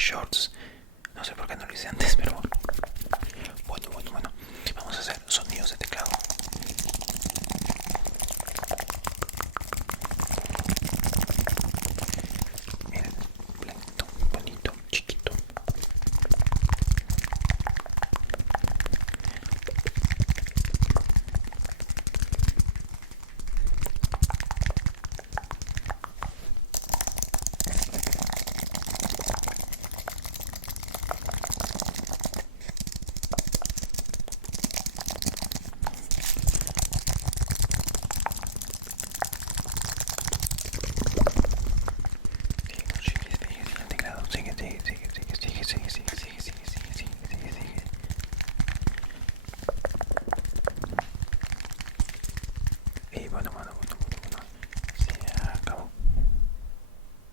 shorts. No sé por qué no lo hice antes, pero bueno. Bueno.